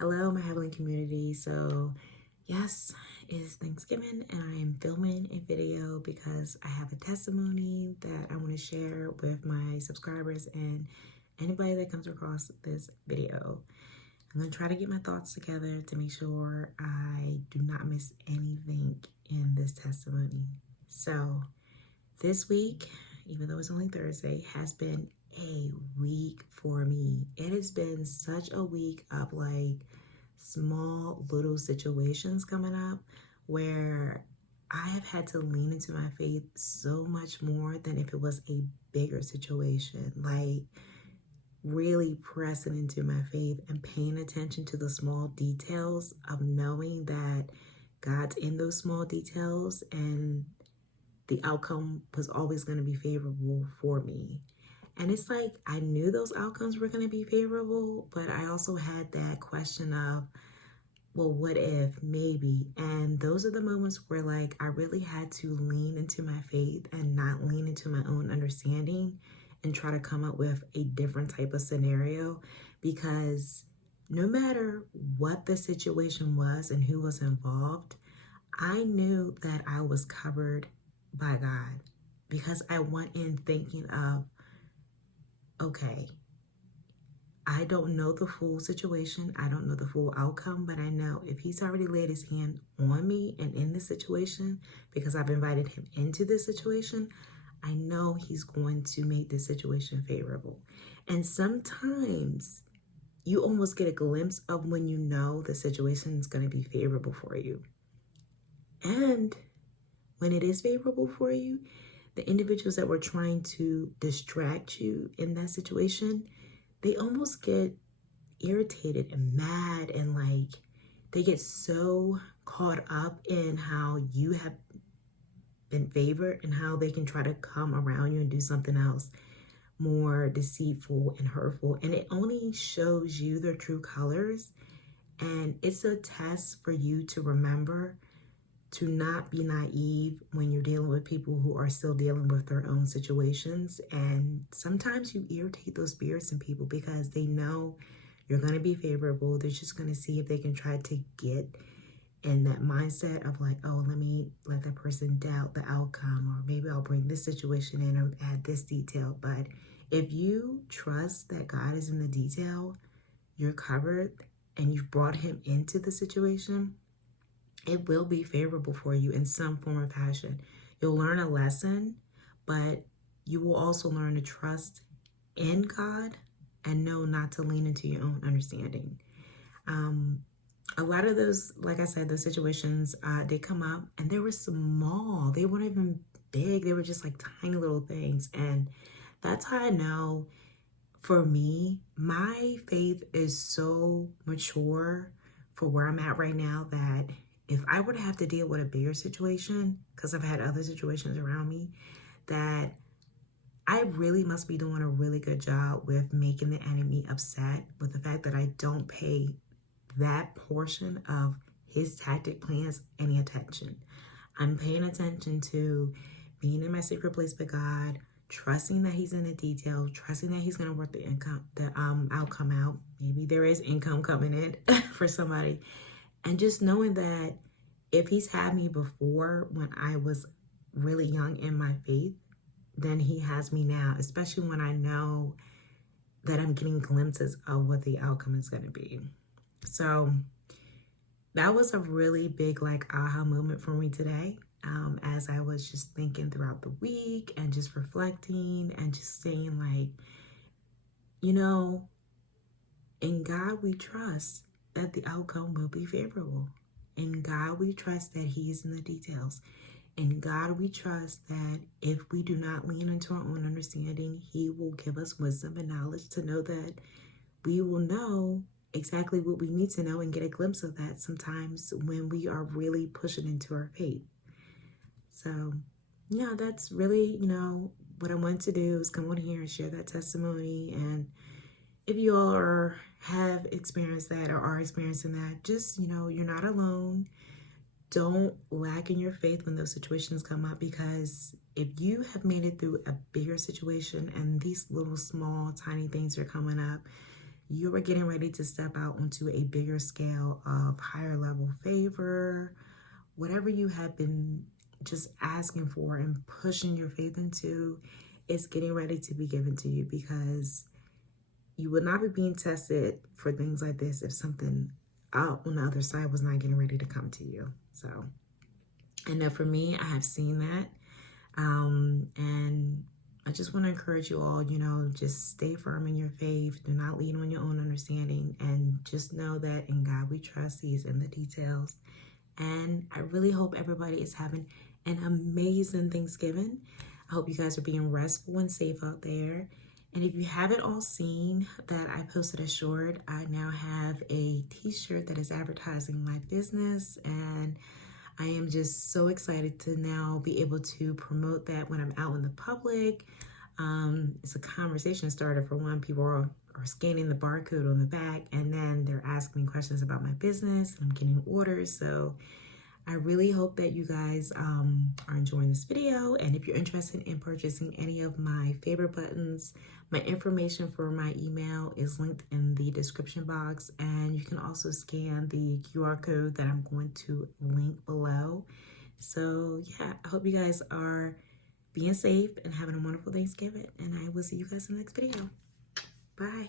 Hello, my Heavenly community. So, yes, it is Thanksgiving and I am filming a video because I have a testimony that I want to share with my subscribers and anybody that comes across this video. I'm going to try to get my thoughts together to make sure I do not miss anything in this testimony. So, this week, even though it's only Thursday, has been a week for me. It has been such a week of small little situations coming up where I have had to lean into my faith so much more than if it was a bigger situation. Like really pressing into my faith and paying attention to the small details of knowing that God's in those small details and the outcome was always going to be favorable for me. And it's like I knew those outcomes were going to be favorable, but I also had that question of, well, what if, maybe? And those are the moments where I really had to lean into my faith and not lean into my own understanding and try to come up with a different type of scenario, because no matter what the situation was and who was involved, I knew that I was covered by God, because I went in thinking of, okay, I don't know the full situation. I don't know the full outcome, but I know if he's already laid his hand on me and in this situation, because I've invited him into this situation, I know he's going to make this situation favorable. And sometimes you almost get a glimpse of when you know the situation is going to be favorable for you. And when it is favorable for you, the individuals that were trying to distract you in that situation, they almost get irritated and mad, and they get so caught up in how you have been favored and how they can try to come around you and do something else more deceitful and hurtful. And it only shows you their true colors. And it's a test for you to remember to not be naive when you're dealing with people who are still dealing with their own situations. And sometimes you irritate those spirits in people because they know you're going to be favorable. They're just going to see if they can try to get in that mindset of oh, let me let that person doubt the outcome, or maybe I'll bring this situation in or add this detail. But if you trust that God is in the detail, you're covered, and you've brought him into the situation, it will be favorable for you in some form or fashion. You'll learn a lesson, but you will also learn to trust in God and know not to lean into your own understanding. A lot of those, like I said, those situations, they come up and they were small. They weren't even big. They were just tiny little things. And that's how I know, for me, my faith is so mature for where I'm at right now that if I were to have to deal with a bigger situation, because I've had other situations around me, that I really must be doing a really good job with making the enemy upset with the fact that I don't pay that portion of his tactic plans any attention. I'm paying attention to being in my secret place with God, trusting that he's in the detail, trusting that he's going to work the outcome out. Maybe there is income coming in for somebody. And just knowing that if he's had me before when I was really young in my faith, then he has me now, especially when I know that I'm getting glimpses of what the outcome is going to be. So that was a really big aha moment for me today, as I was just thinking throughout the week and just reflecting and just saying in God we trust that the outcome will be favorable. In God we trust that he is in the details. In God we trust that if we do not lean into our own understanding, he will give us wisdom and knowledge to know that we will know exactly what we need to know and get a glimpse of that sometimes when we are really pushing into our faith. So yeah, that's really, what I wanted to do is come on here and share that testimony. And if you all have experienced that or are experiencing that, just, you're not alone. Don't lack in your faith when those situations come up, because if you have made it through a bigger situation and these little small tiny things are coming up, you are getting ready to step out onto a bigger scale of higher level favor. Whatever you have been just asking for and pushing your faith into is getting ready to be given to you, because you would not be being tested for things like this if something out on the other side was not getting ready to come to you. So, I know for me, I have seen that. And I just want to encourage you all, just stay firm in your faith. Do not lean on your own understanding. And just know that in God we trust. He's in the details. And I really hope everybody is having an amazing Thanksgiving. I hope you guys are being restful and safe out there. And if you haven't all seen that I posted a short, I now have a t-shirt that is advertising my business, and I am just so excited to now be able to promote that when I'm out in the public. It's a conversation starter. For one, people are scanning the barcode on the back, and then they're asking me questions about my business, and I'm getting orders. So I really hope that you guys are enjoying this video. And if you're interested in purchasing any of my favorite buttons, my information for my email is linked in the description box. And you can also scan the QR code that I'm going to link below. So yeah, I hope you guys are being safe and having a wonderful Thanksgiving. And I will see you guys in the next video. Bye.